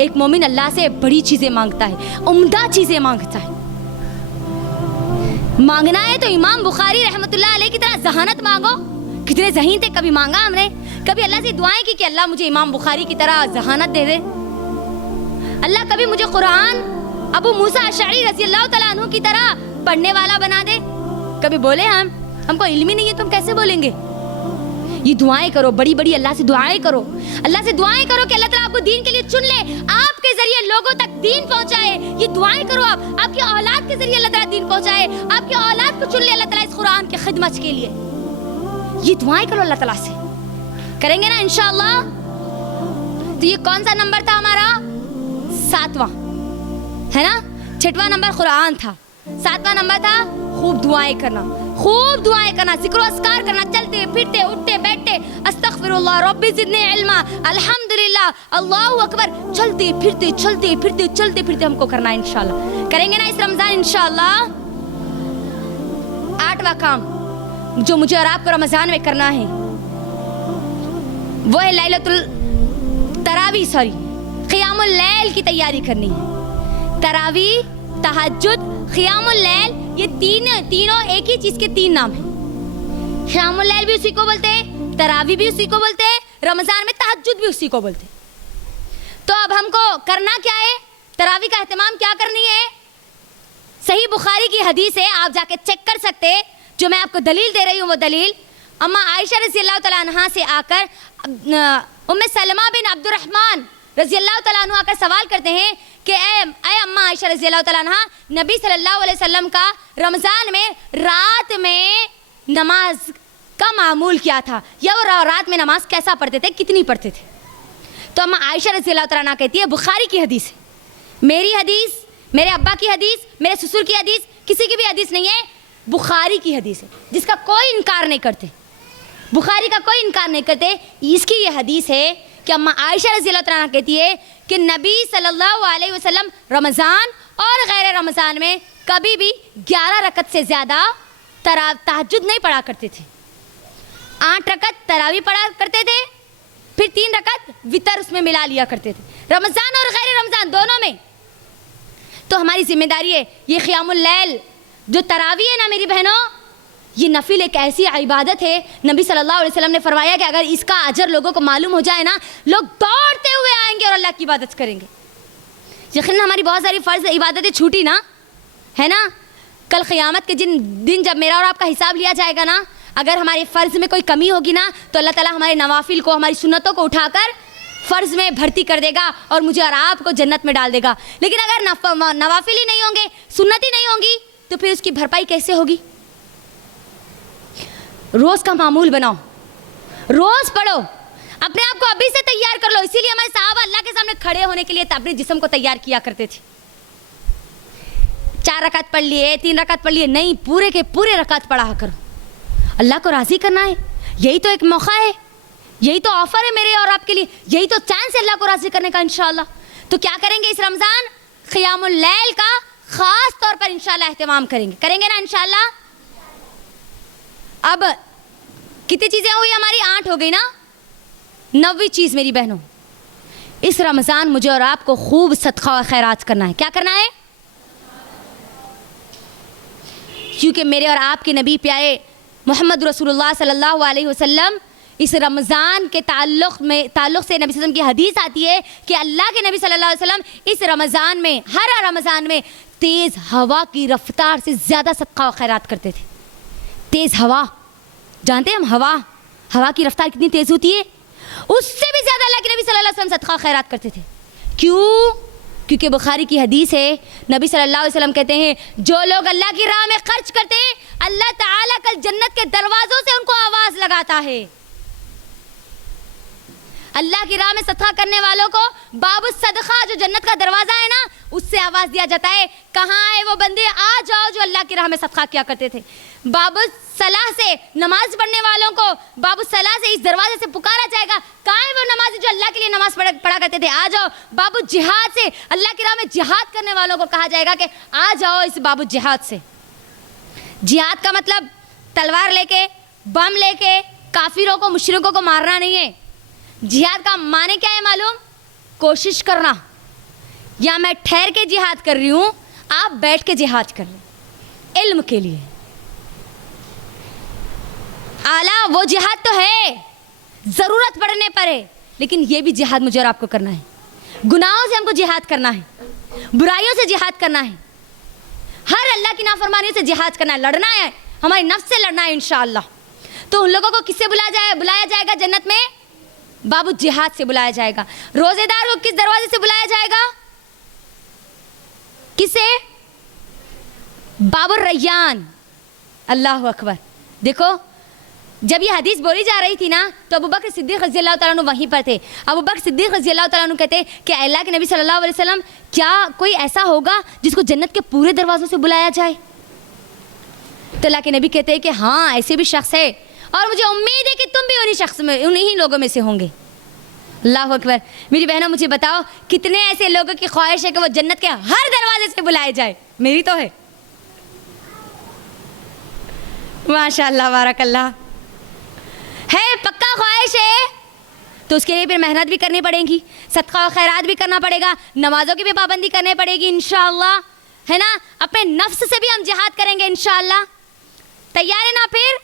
एक मोमिन अल्लाह से बड़ी चीजें मांगता है, उम्दा चीजें मांगता है। मांगना है तो इमाम बुखारी रहमतुल्लाह अलैह की तरह जहानत मांगो। कितने ज़हीन थे, कभी मांगा हमने, कभी अल्लाह से दुआएं की कि अल्लाह मुझे इमाम बुखारी की तरह जहानत दे दे। अल्लाह कभी मुझे कुरान अबू मूसा अशअरी रज़ी अल्लाह तआला अन्हु की तरह पढ़ने वाला बना दे। कभी बोले हमको इल्म ही नहीं है, तुम कैसे बोलेंगे? ये दुआएं करो, बड़ी बड़ी अल्लाह से दुआएं करो, अल्लाह से दुआएं करो कि अल्लाह ताला आपको दीन के लिए चुन ले, आपके जरिए लोगों तक दीन पहुंचाए। ये दुआएं करो आप, आपकी औलाद के जरिए अल्लाह ताला दीन पहुंचाए, आपकी औलाद को चुन ले अल्लाह ताला इस कुरान की खिदमत के लिए। ये दुआएं करो अल्लाह ताला से, करेंगे ना इंशाअल्लाह। तो ये कौन सा नंबर था हमारा? 7वां है ना, 6वां नंबर कुरान था, 7वां नंबर था खूब दुआएं करना, खूब दुआएं करना, जिक्र अस्कार करना, चलते फिरते उठते बैठते, अस्तगफिरुल्लाह रब्बी ज़िदनी इल्मा, अल्हम्दुलिल्लाह, अल्लाहु अकबर, चलते फिरते चलते फिरते चलते फिरते हमको करना है इंशाअल्लाह। करेंगे ना इस रमजान इंशाअल्लाह। 8वां काम जो मुझे और आपको रमजान में करना है वो है लैलतुल तरावी, क़ियामुल लैल की तैयारी करनी है। तरावी, तहज्जुद, क़ियामुल लैल, ये तीनों एक ही चीज के 3 नाम हैं। क़ियामुल लैल भी उसी को बोलते हैं, तरावी भी उसी को बोलते हैं, रमजान में तहज्जुद भी उसी को बोलते हैं। तो अब हमको करना क्या है? तरावी का एहतमाम क्या करनी है? सही बुखारी की हदीस है, आप जाके चेक कर सकते हैं। जो मैं आपको दलील दे रही हूँ वो दलील अम्मा आयशा रज़ी अल्लाह तआला अन्हा से आकर उम्मे सलमा बिन अब्दुर्रहमान रज़ी अल्लाह तआला अन्हु आकर सवाल करते हैं कि ऐ अम्मा आयशा रज़ी अल्लाह तआला अन्हा, नबी सल्लल्लाहु अलैहि वसल्लम का रमज़ान में रात में नमाज का मामूल क्या था, या वो रात में नमाज कैसा पढ़ते थे, कितनी पढ़ते थे? तो अम्मा आयशा रज़ी अल्लाह तआला अन्हा कहती है बुखारी की हदीस है, मेरी हदीस, मेरे अब्बा की हदीस, मेरे ससुर की हदीस, किसी की भी हदीस नहीं है, बुखारी की हदीस है जिसका कोई इनकार नहीं करते, बुखारी का कोई इनकार नहीं करते। इसकी ये हदीस है कि अम्मा आयशा रज़ी अल्लाह तआला कहती है कि नबी सल्लल्लाहु अलैहि वसल्लम रमज़ान और गैर रमज़ान में कभी भी 11 रकत से ज़्यादा तहज्जुद नहीं पढ़ा करते थे। 8 रकत तरावी पढ़ा करते थे, फिर 3 रकत वितर उसमें मिला लिया करते थे, रमज़ान और गैर रमज़ान दोनों में। तो हमारी जिम्मेदारी है ये क़ियामुल लैल जो तरावी है ना मेरी बहनों, ये नफिल एक ऐसी इबादत है, नबी सल्लल्लाहु अलैहि वसल्लम ने फरमाया कि अगर इसका अजर लोगों को मालूम हो जाए ना, लोग दौड़ते हुए आएंगे और अल्लाह की इबादत करेंगे। यकीनन हमारी बहुत सारी फ़र्ज़ इबादतें छूटी ना, है ना। कल क़यामत के दिन जब मेरा और आपका हिसाब लिया जाएगा ना, अगर हमारे फ़र्ज़ में कोई कमी होगी ना, तो अल्लाह ताला हमारे नवाफिल को, हमारी सुन्नतों को उठाकर फ़र्ज़ में भर्ती कर देगा और मुझे और आपको जन्नत में डाल देगा। लेकिन अगर नवाफिल ही नहीं होंगे, सुन्नत ही नहीं होंगी, तो फिर उसकी भरपाई कैसे होगी? रोज़ का मामूल बनाओ, रोज़ पढ़ो, अपने आप को अभी से तैयार कर लो। इसीलिए हमारे साहबा अल्लाह के सामने खड़े होने के लिए अपने जिस्म को तैयार किया करते थे। 4 रकात पढ़ लिए, 3 रकात पढ़ लिए, नहीं, पूरे के पूरे रकात पढ़ा करो। अल्लाह को राज़ी करना है, यही तो एक मौका है, यही तो ऑफ़र है मेरे और आपके लिए, यही तो चांस है अल्लाह को राज़ी करने का इंशाअल्लाह। तो क्या करेंगे इस रमज़ान? क़ियामुल लैल का ख़ास तौर पर इंशाअल्लाह एहतमाम करेंगे ना इंशाअल्लाह। अब कितनी चीज़ें हुई हमारी? 8 हो गई ना। 9वीं चीज़ मेरी बहनों, इस रमज़ान मुझे और आपको खूब सदका और खैरात करना है। क्या करना है? क्योंकि मेरे और आपके नबी प्यारे मोहम्मद रसूलुल्लाह सल्लल्लाहु अलैहि वसल्लम इस रमज़ान के ताल्लुक़ से नबी सल्लल्लाहु अलैहि वसल्लम की हदीस आती है कि अल्लाह के नबी सल्लल्लाहु अलैहि वसल्लम इस रमज़ान में, हर रमज़ान में तेज़ हवा की रफ्तार से ज़्यादा सदका और खैरात करते थे। तेज़ हवा, जानते हैं हम हवा की रफ्तार कितनी तेज़ होती है? उससे भी ज़्यादा अल्लाह के नबी सल्लल्लाहु अलैहि वसल्लम सदका खैरात करते थे। क्यों? क्योंकि बुखारी की हदीस है, नबी सल्लल्लाहु अलैहि वसल्लम कहते हैं, जो लोग अल्लाह की राह में खर्च करते हैं, अल्लाह ताला कल जन्नत के दरवाज़ों से उनको आवाज़ लगाता है। अल्लाह की राह में सदका करने वालों को बाबु सदका, जो जन्नत का दरवाज़ा है ना, उससे आवाज़ दिया जाता है, कहाँ है वो बंदे, आ जाओ जो अल्लाह की राह में सदका किया करते थे। बाबु सलाह से, नमाज पढ़ने वालों को बाबू सलाह से इस दरवाजे से पुकारा जाएगा, कहाँ है वो नमाज़ी जो अल्लाह के लिए नमाज पढ़ा करते थे, आ जाओ। बाबू जिहाद से, अल्लाह की राह में जिहाद करने वालों को कहा जाएगा कि आ जाओ इस बाबू जिहाद से। जिहाद का मतलब तलवार लेके, बम लेके काफिरों को, मुशरिकों को मारना नहीं है। जिहाद का माने क्या है मालूम? कोशिश करना। या मैं ठहर के जिहाद कर रही हूँ, आप बैठ के जिहाद कर रहे, इल्म के लिए। आला वो जिहाद तो है, ज़रूरत पड़ने पर है, लेकिन ये भी जिहाद मुझे और आपको करना है। गुनाहों से हमको जिहाद करना है, बुराइयों से जिहाद करना है, हर अल्लाह की नाफरमानियों से जिहाद करना है, लड़ना है, हमारी नफ्स से लड़ना है इंशाअल्लाह। तो उन लोगों को किससे बुलाया जाएगा जन्नत में? बाबू जिहाद से बुलाया जाएगा। रोज़ेदार को किस दरवाजे से बुलाया जाएगा? किसे? बाबू रैयान। अल्लाह अकबर। देखो, जब ये हदीस बोली जा रही थी ना, तो अबू बकर सिद्दीक़ रज़ी अल्लाह तआला अन्हु वहीं पर थे। अबू बकर सिद्दीक़ रज़ी अल्लाह तआला अन्हु कहते कि अल्लाह के नबी सल्लल्लाहु अलैहि वसल्लम, क्या कोई ऐसा होगा जिसको जन्नत के पूरे दरवाज़ों से बुलाया जाए? तो अल्लाह के नबी कहते हैं कि हाँ, ऐसे भी शख्स है, और मुझे उम्मीद है कि तुम भी उन्हीं लोगों में से होंगे। अल्लाह अकबर। मेरी बहनों, मुझे बताओ कितने ऐसे लोगों की ख्वाहिश है कि वो जन्नत के हर दरवाजे से बुलाए जाए? मेरी तो है। माशाअल्लाह, बारकल्लाह। है, पक्का ख्वाहिश है, तो उसके लिए फिर मेहनत भी करनी पड़ेगी, सदका और खैरात भी करना पड़ेगा, नमाजों की भी पाबंदी करनी पड़ेगी इंशाअल्लाह, है ना। अपने नफ्स से भी हम जिहाद करेंगे इंशाअल्लाह। तैयार है ना फिर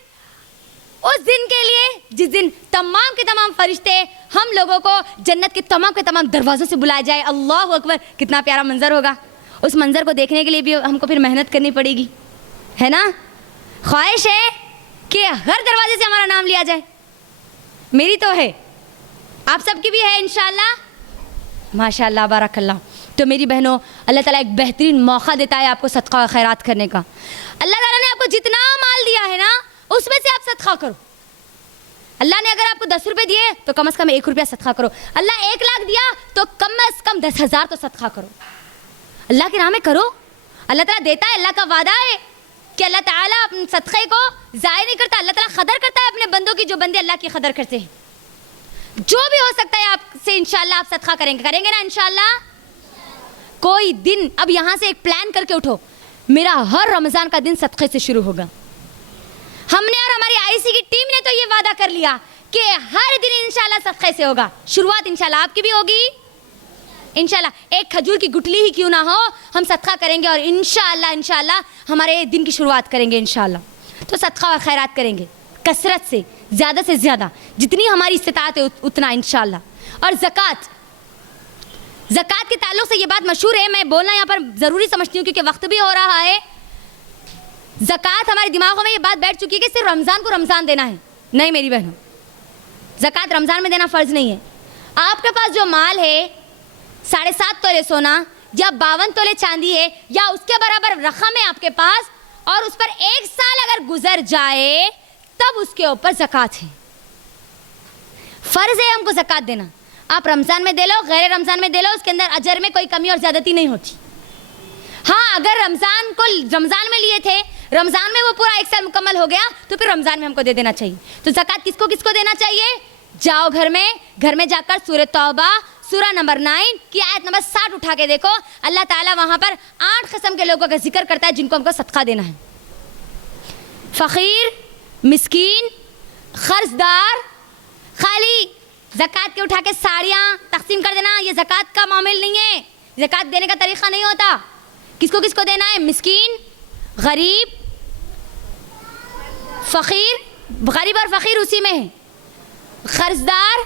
उस दिन के लिए जिस दिन तमाम के तमाम फरिश्ते हम लोगों को जन्नत के तमाम दरवाज़ों से बुलाया जाए? अल्लाह अकबर। कितना प्यारा मंजर होगा। उस मंजर को देखने के लिए भी हमको फिर मेहनत करनी पड़ेगी, है ना। ख्वाहिश है कि हर दरवाजे से हमारा नाम लिया जाए। मेरी तो है, आप सबकी भी है इंशाअल्लाह। माशाअल्लाह, बारकल्लाह। तो मेरी बहनों, अल्लाह ताला एक बेहतरीन मौका देता है आपको सदका और खैरात करने का। अल्लाह ताला ने आपको जितना माल दिया है ना, उसमें से आप सदका करो। अल्लाह ने अगर आपको 10 रुपये दिए तो कम से कम 1 रुपया सदका करो। अल्लाह 1 लाख दिया तो कम से कम 10,000 तो सदका करो। अल्लाह के नाम में करो। अल्लाह ताला देता है, अल्लाह का वादा है कि अल्लाह ताला अपने सदक़े को ज़ाया नहीं करता। अल्लाह ताला कदर करता है अपने बंदों की, जो बंदे अल्लाह की कदर करते हैं। जो भी हो सकता है आपसे इंशाअल्लाह आप सदका करेंगे ना इंशाअल्लाह। कोई दिन अब यहाँ से एक प्लान करके उठो, मेरा हर रमज़ान का दिन सदक़े से शुरू होगा। हमने और हमारी आईसी की टीम ने तो ये वादा कर लिया कि हर दिन इंशाअल्लाह सदक़े से होगा। शुरुआत इंशाअल्लाह आपकी भी होगी इंशाअल्लाह। एक खजूर की गुठली ही क्यों ना हो, हम सदका करेंगे और इंशाअल्लाह हमारे दिन की शुरुआत करेंगे इंशाअल्लाह। तो सदका और खैरात करेंगे कसरत से ज़्यादा, जितनी हमारी इस्तिताअत है उतना इंशाअल्लाह। और ज़कात के ताल्लुक़ से ये बात मशहूर है, मैं बोलना यहाँ पर ज़रूरी समझती हूँ क्योंकि वक्त भी हो रहा है। ज़कात हमारे दिमागों में ये बात बैठ चुकी है कि सिर्फ रमज़ान को रमज़ान देना है। नहीं मेरी बहनों, ज़कात रमज़ान में देना फ़र्ज़ नहीं है। आपके पास जो माल है, 7.5 तोले सोना या 52 तोले चांदी है या उसके बराबर रकम है आपके पास, और उस पर 1 साल अगर गुजर जाए तब उसके ऊपर ज़कात है। फ़र्ज़ है हमको ज़कात देना। आप रमज़ान में दे लो, गैर रमज़ान में दे लो, उसके अंदर अजर में कोई कमी और ज़्यादती नहीं होती। ہاں اگر رمضان میں لیے تھے, رمضان میں وہ پورا 1 سال مکمل ہو گیا, تو پھر رمضان میں ہم کو دے دینا چاہیے. تو زکوٰۃ کس کو دینا چاہیے؟ جاؤ گھر میں جا کر سورہ توبہ سورہ نمبر 9 کی آیت نمبر 60 اٹھا کے دیکھو. اللہ تعالیٰ وہاں پر 8 قسم کے لوگوں کا ذکر کرتا ہے جن کو ہم کو صدقہ دینا ہے. فقیر, مسکین, قرضدار. خالی زکوٰۃ کے اٹھا کے ساڑیاں تقسیم کر دینا یہ زکوٰۃ کا معامل نہیں ہے, زکوٰۃ دینے کا طریقہ نہیں ہوتا. کس کو دینا ہے؟ مسکین, غریب, فقیر. غریب اور فقیر اسی میں ہے. قرضدار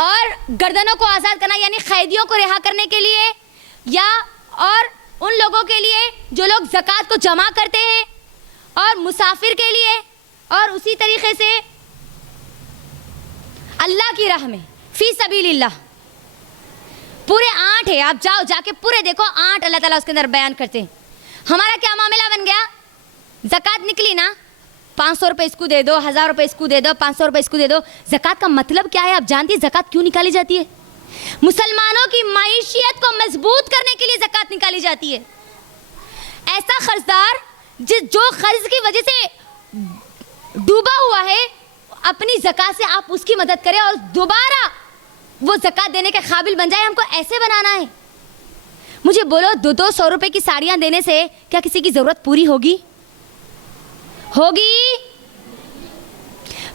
اور گردنوں کو آزاد کرنا یعنی قیدیوں کو رہا کرنے کے لیے, یا اور ان لوگوں کے لیے جو لوگ زکوٰۃ کو جمع کرتے ہیں, اور مسافر کے لیے, اور اسی طریقے سے اللہ کی راہ میں فی سبیل اللہ. پورے 8 ہے, آپ جا کے پورے دیکھو 8 اللہ تعالیٰ اس کے اندر بیان کرتے ہیں. ہمارا کیا معاملہ بن گیا؟ زکوٰۃ نکلی نا, 500 روپے اس کو دے دو, 1000 روپے اس کو دے دو, 500 روپے اس کو دے دو. زکوٰۃ کا مطلب کیا ہے آپ جانتی ہیں؟ زکوٰۃ کیوں نکالی جاتی ہے؟ مسلمانوں کی معیشیت کو مضبوط کرنے کے لیے زکوٰۃ نکالی جاتی ہے. ایسا قرضدار جو قرض کی وجہ سے ڈوبا ہوا ہے, اپنی زکوٰۃ سے آپ اس کی مدد کریں اور دوبارہ وہ زکوٰۃ دینے کے قابل بن جائے. ہم کو ایسے بنانا ہے. مجھے بولو 200 روپے کی ساڑیاں دینے سے کیا کسی کی ضرورت پوری ہوگی؟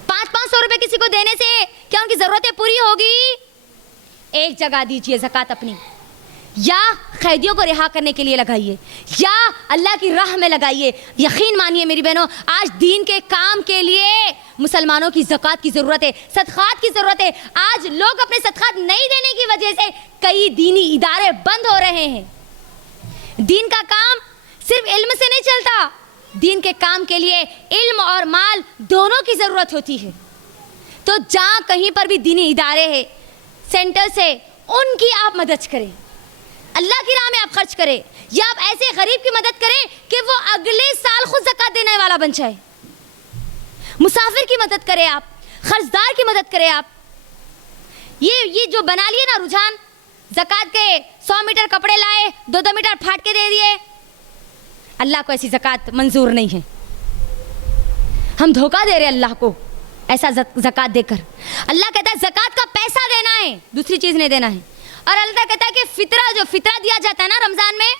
500 روپے کسی کو دینے سے کیا ان کی ضرورتیں پوری ہوگی؟ ایک جگہ دیجئے زکوٰۃ اپنی, یا قیدیوں کو رہا کرنے کے لیے لگائیے, یا اللہ کی راہ میں لگائیے. یقین مانیے میری بہنوں, آج دین کے کام کے لیے مسلمانوں کی زکوٰۃ کی ضرورت ہے, صدقات کی ضرورت ہے. آج لوگ اپنے صدقات نہیں دینے کی وجہ سے کئی دینی ادارے بند ہو رہے ہیں. دین کا کام صرف علم سے نہیں چلتا, دین کے کام کے لیے علم اور مال دونوں کی ضرورت ہوتی ہے. تو جہاں کہیں پر بھی دینی ادارے ہیں, سینٹرز ہیں, ان کی آپ مدد کریں, اللہ کی راہ میں آپ خرچ کریں, یا آپ ایسے غریب کی مدد کریں کہ وہ اگلے سال خود زکوٰۃ دینے والا بن جائے. مسافر کی مدد کریں آپ, قرضدار کی مدد کریں آپ. یہ جو بنا لیے نا رجحان, زکوٰۃ کے 100 میٹر کپڑے لائے, 2 میٹر پھاٹ کے دے دیے, اللہ کو ایسی زکوٰۃ منظور نہیں ہے. ہم دھوکہ دے رہے اللہ کو ایسا زکوٰۃ دے کر. اللہ کہتا ہے زکوٰۃ کا پیسہ دینا ہے, دوسری چیز نہیں دینا ہے. اور اللہ کہتا ہے کہ فطرہ دیا جاتا ہے نا رمضان میں,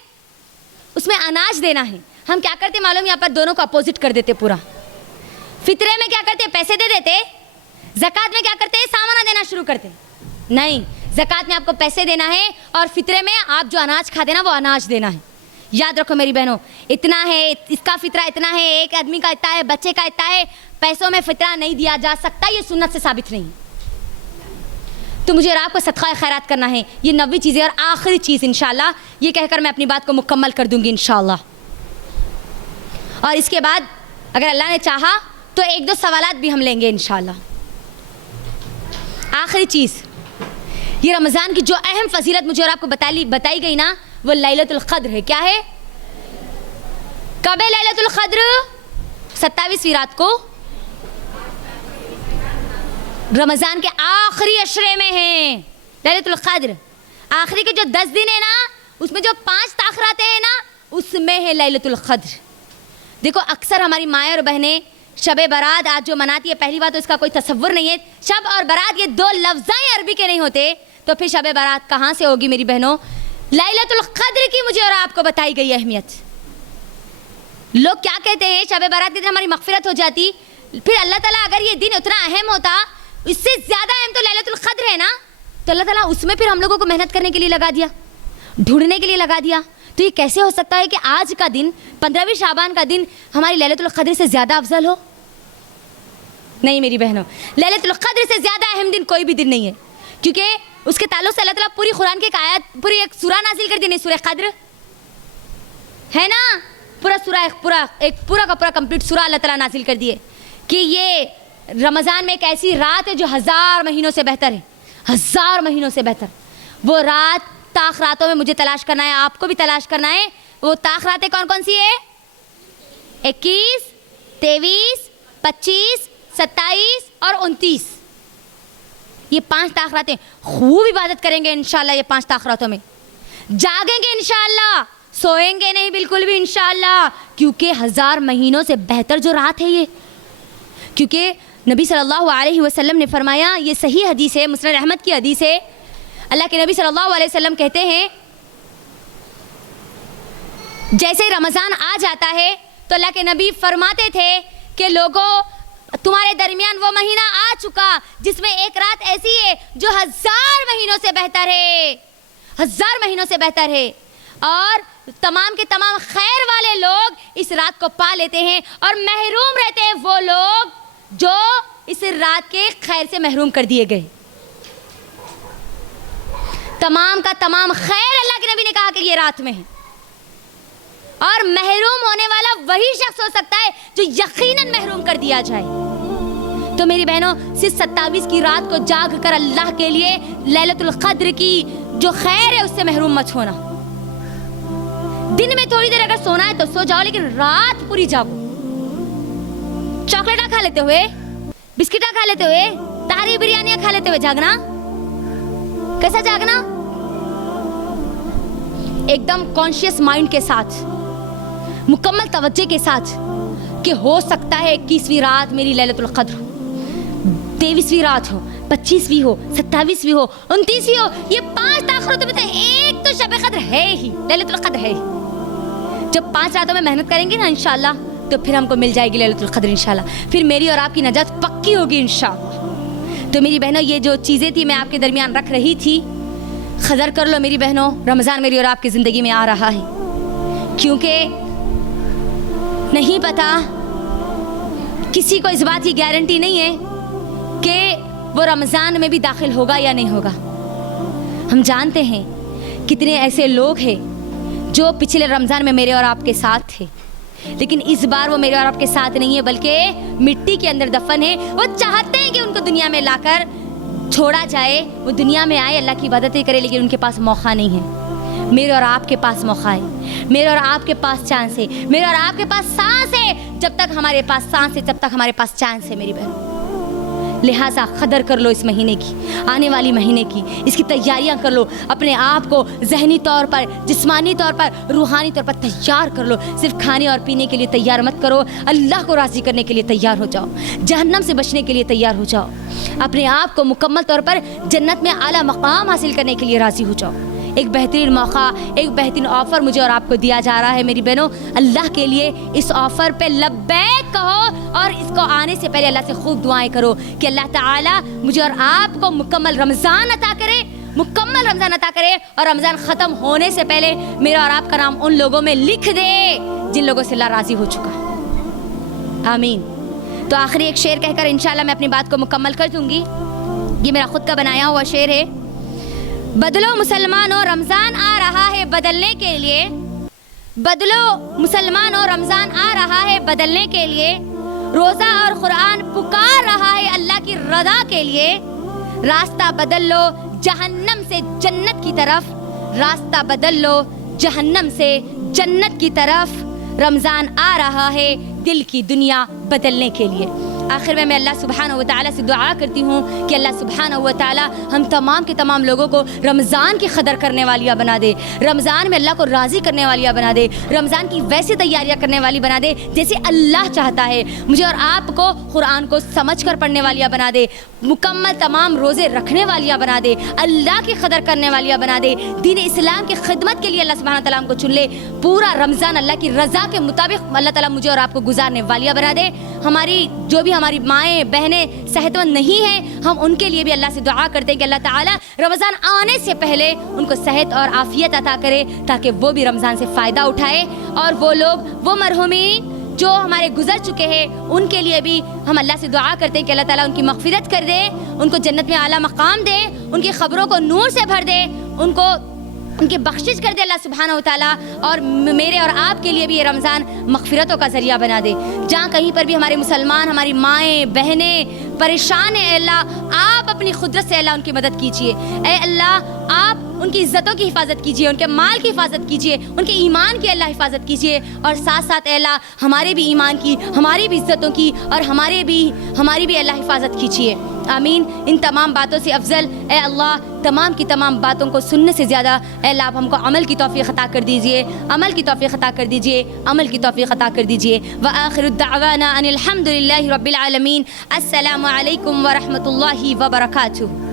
اس میں اناج دینا ہے. ہم کیا کرتے معلوم, یہاں پر دونوں کو اپوزٹ کر دیتے. پورا فطرے میں کیا کرتے, پیسے دے دیتے, زکوٰۃ میں کیا کرتے, سامان دینا شروع کرتے. نہیں, زکوٰۃ میں آپ کو پیسے دینا ہے, اور فطرے میں آپ جو اناج کھاتے نا وہ اناج دینا ہے. یاد رکھو میری بہنوں, اتنا ہے, اس کا فطرہ اتنا ہے, ایک آدمی کا اتنا ہے, بچے کا اتنا ہے. پیسوں میں فطرہ نہیں دیا جا سکتا, یہ سنت سے ثابت نہیں. تو مجھے اور آپ کو صدقہ خیرات کرنا ہے. یہ 90 چیزیں. اور آخری چیز انشاءاللہ یہ کہہ کر میں اپنی بات کو مکمل کر دوں گی انشاءاللہ. اور اس کے بعد اگر اللہ نے چاہا تو 1-2 سوالات بھی ہم لیں گے انشاءاللہ. آخری چیز, یہ رمضان کی جو اہم فضیلت مجھے اور آپ کو بتائی گئی نا, وہ لیلۃ القدر ہے. کیا ہے؟ کب ہے لیلۃ القدر؟ 27ویں رات کو رمضان کے آخری عشرے میں ہے لیلۃ القدر. آخری کے جو 10 دن ہے نا, اس میں جو 5 تاخراتیں ہیں نا, اس میں ہے لیلۃ القدر. دیکھو اکثر ہماری مائیں اور بہنیں شب برات آج جو مناتی ہے, پہلی بات تو اس کا کوئی تصور نہیں ہے. شب اور برات یہ 2 لفظ عربی کے نہیں ہوتے, تو پھر شب برات کہاں سے ہوگی میری بہنوں؟ لیلۃ القدر کی مجھے اور آپ کو بتائی گئی اہمیت. لوگ کیا کہتے ہیں, شب برات کے دن ہماری مغفرت ہو جاتی. پھر اللہ تعالیٰ اگر یہ دن اتنا اہم ہوتا, اس سے زیادہ اہم تو لیلۃ القدر ہے نا, تو اللہ تعالیٰ اس میں پھر ہم لوگوں کو محنت کرنے کے لیے لگا دیا, ڈھونڈنے کے لیے لگا دیا. تو یہ کیسے ہو سکتا ہے کہ آج کا دن 15ویں شعبان کا دن ہماری لیلۃ القدر سے زیادہ افضل ہو؟ نہیں میری بہنوں, لیلۃ القدر سے زیادہ اہم دن کوئی بھی دن نہیں ہے. کیونکہ اس کے تعلق سے اللہ تعالیٰ پوری قرآن کی ایک آیت, پوری ایک سورہ نازل کر دی. نہیں, سورہ قدر ہے نا, پورا سورہ ایک پورا کا پورا کمپلیٹ سورہ اللہ تعالیٰ نازل کر دیے کہ یہ رمضان میں ایک ایسی رات ہے جو 1000 مہینوں سے بہتر ہے. 1000 مہینوں سے بہتر. وہ رات طاق راتوں میں مجھے تلاش کرنا ہے, آپ کو بھی تلاش کرنا ہے. وہ طاق راتیں کون کون سی ہے؟ 21, 23, 25, 27 اور 29. یہ 5 طاق راتیں. خوب عبادت کریں گے انشاءاللہ یہ 5 طاق راتوں میں. جاگیں گے انشاءاللہ, سوئیں گے نہیں بالکل بھی انشاءاللہ، کیونکہ 1000 مہینوں سے بہتر جو رات ہے یہ. کیونکہ نبی صلی اللہ علیہ وسلم نے فرمایا، یہ صحیح حدیث ہے، مسند احمد کی حدیث ہے، اللہ کے نبی صلی اللہ علیہ وسلم کہتے ہیں جیسے رمضان آ جاتا ہے تو اللہ کے نبی فرماتے تھے کہ لوگوں تمہارے درمیان وہ مہینہ آ چکا جس میں ایک رات ایسی ہے جو 1000 مہینوں سے بہتر ہے، 1000 مہینوں سے بہتر ہے، اور تمام کے تمام خیر والے لوگ اس رات کو پا لیتے ہیں، اور محروم رہتے ہیں وہ لوگ جو اس رات کے خیر سے محروم کر دیے گئے. تمام کا تمام خیر اللہ کے نبی نے کہا کہ یہ رات میں ہے، اور محروم ہونے والا وہی شخص ہو سکتا ہے جو یقیناً محروم کر دیا جائے. تو میری بہنوں، صرف 27 کی رات کو جاگ کر اللہ کے لیے لیلۃ القدر کی جو خیر ہے اس سے محروم مت ہونا. دن میں تھوڑی دیر اگر سونا ہے تو سو جاؤ، لیکن رات پوری جاگو. چاکلیٹاں کھا لیتے ہوئے، بسکٹاں کھا لیتے ہوئے، تہاری بریانیاں کھا لیتے ہوئے جاگنا. کیسا جاگنا؟ ایک دم کانشیس مائنڈ کے ساتھ، مکمل توجہ کے ساتھ کہ ہو سکتا ہے 21ویں رات میری لیلۃ القدر ہو، 23ویں رات ہو، 25ویں ہو، 27ویں ہو، 29ویں ہو. یہ 5 تاخرتوں میں سے ایک تو شب قدر ہے ہی، لیلۃ القدر ہے ہی. جب 5 راتوں میں محنت کریں گے نا انشاءاللہ تو پھر ہم کو مل جائے گی لیلۃ القدر انشاءاللہ. پھر میری اور آپ کی نجات پکی ہوگی انشاءاللہ. تو میری بہنوں، یہ جو چیزیں تھی میں آپ کے درمیان رکھ رہی تھی، قدر کر لو میری بہنوں. رمضان میری اور آپ کی زندگی میں آ رہا ہے، کیونکہ نہیں پتا، کسی کو اس بات کی گارنٹی نہیں ہے کہ وہ رمضان میں بھی داخل ہوگا یا نہیں ہوگا. ہم جانتے ہیں کتنے ایسے لوگ ہیں جو پچھلے رمضان میں میرے اور آپ کے ساتھ تھے، لیکن اس بار وہ میرے اور آپ کے ساتھ نہیں ہے، بلکہ مٹی کے اندر دفن ہے. وہ چاہتے ہیں کہ ان کو دنیا میں لا کر چھوڑا جائے، وہ دنیا میں آئے، اللہ کی عبادتیں کرے، لیکن ان کے پاس موقع نہیں ہے. میرے اور آپ کے پاس موقع ہے، میرے اور آپ کے پاس چانس ہے، میرے اور آپ کے پاس سانس ہے. جب تک ہمارے پاس سانس ہے، جب تک ہمارے پاس چانس ہے میری بہن. لہٰذا قدر کر لو اس مہینے کی، آنے والی مہینے کی، اس کی تیاریاں کر لو. اپنے آپ کو ذہنی طور پر، جسمانی طور پر، روحانی طور پر تیار کر لو. صرف کھانے اور پینے کے لیے تیار مت کرو، اللہ کو راضی کرنے کے لیے تیار ہو جاؤ، جہنم سے بچنے کے لیے تیار ہو جاؤ، اپنے آپ کو مکمل طور پر جنت میں اعلیٰ مقام حاصل کرنے کے لیے راضی ہو جاؤ. ایک بہترین موقع، ایک بہترین آفر مجھے اور آپ کو دیا جا رہا ہے میری بہنوں. اللہ کے لیے اس آفر پہ لبیک کہو، اور اس کو آنے سے پہلے اللہ سے خوب دعائیں کرو کہ اللہ تعالیٰ مجھے اور آپ کو مکمل رمضان عطا کرے، مکمل رمضان عطا کرے، اور رمضان ختم ہونے سے پہلے میرا اور آپ کا نام ان لوگوں میں لکھ دے جن لوگوں سے اللہ راضی ہو چکا ہے. آمین. تو آخری ایک شعر کہہ کر انشاءاللہ میں اپنی بات کو مکمل کر دوں گی. یہ میرا خود کا بنایا ہوا شعر ہے. بدلو مسلمانوں، رمضان آ رہا ہے بدلنے کے لیے. بدلو مسلمانوں، رمضان آ رہا ہے بدلنے کے لیے. روزہ اور قرآن پکار رہا ہے اللہ کی رضا کے لیے. راستہ بدل لو جہنم سے جنت کی طرف، راستہ بدل لو جہنم سے جنت کی طرف. رمضان آ رہا ہے دل کی دنیا بدلنے کے لیے. آخر میں اللہ سبحانہ و تعالیٰ سے دعا کرتی ہوں کہ اللہ سبحانہ و تعالیٰ ہم تمام کے تمام لوگوں کو رمضان کی قدر کرنے والیاں بنا دے، رمضان میں اللہ کو راضی کرنے والیاں بنا دے، رمضان کی ویسی تیاریاں کرنے والی بنا دے جیسے اللہ چاہتا ہے. مجھے اور آپ کو قرآن کو سمجھ کر پڑھنے والیاں بنا دے، مکمل تمام روزے رکھنے والیاں بنا دے، اللہ کی قدر کرنے والیاں بنا دے، دین اسلام کی خدمت کے لیے اللہ سبحانہ تعالیٰ ہم کو چن لے. پورا رمضان اللہ کی رضا کے مطابق اللہ تعالیٰ مجھے اور آپ کو گزارنے والیاں بنا دے. ہماری جو بھی ہماری مائیں بہنیں صحت مند نہیں ہیں، ہم ان کے لیے بھی اللہ سے دعا کرتے ہیں کہ اللہ تعالیٰ رمضان آنے سے پہلے ان کو صحت اور عافیت عطا کرے تاکہ وہ بھی رمضان سے فائدہ اٹھائے. اور وہ لوگ، وہ مرحومین جو ہمارے گزر چکے ہیں، ان کے لیے بھی ہم اللہ سے دعا کرتے ہیں کہ اللہ تعالیٰ ان کی مغفرت کر دے، ان کو جنت میں اعلیٰ مقام دے، ان کی خبروں کو نور سے بھر دے، ان کو ان کی بخشش کر دے اللہ سبحانہ و تعالیٰ. اور میرے اور آپ کے لیے بھی یہ رمضان مغفرتوں کا ذریعہ بنا دے. جہاں کہیں پر بھی ہمارے مسلمان، ہماری مائیں بہنیں پریشان ہیں، اے اللہ آپ اپنی قدرت سے اللہ ان کی مدد کیجیے. اے اللہ آپ ان کی عزتوں کی حفاظت کیجیے، ان کے مال کی حفاظت کیجیے، ان کے ایمان کی اللہ حفاظت کیجیے، اور ساتھ ساتھ اے اللہ ہمارے بھی ایمان کی، ہماری بھی عزتوں کی، اور ہماری بھی اللہ حفاظت کیجیے. آمین. ان تمام باتوں سے افضل اے اللہ تمام کی تمام باتوں کو سننے سے زیادہ اے اللہ آپ ہم کو عمل کی توفیق عطا کر دیجئے, عمل کی توفیق عطا کر دیجئے, عمل کی توفیق عطا کر دیجئے. وآخر الدعوانا ان الحمد للہ رب العالمین. السلام علیکم ورحمۃ اللہ وبرکاتہ.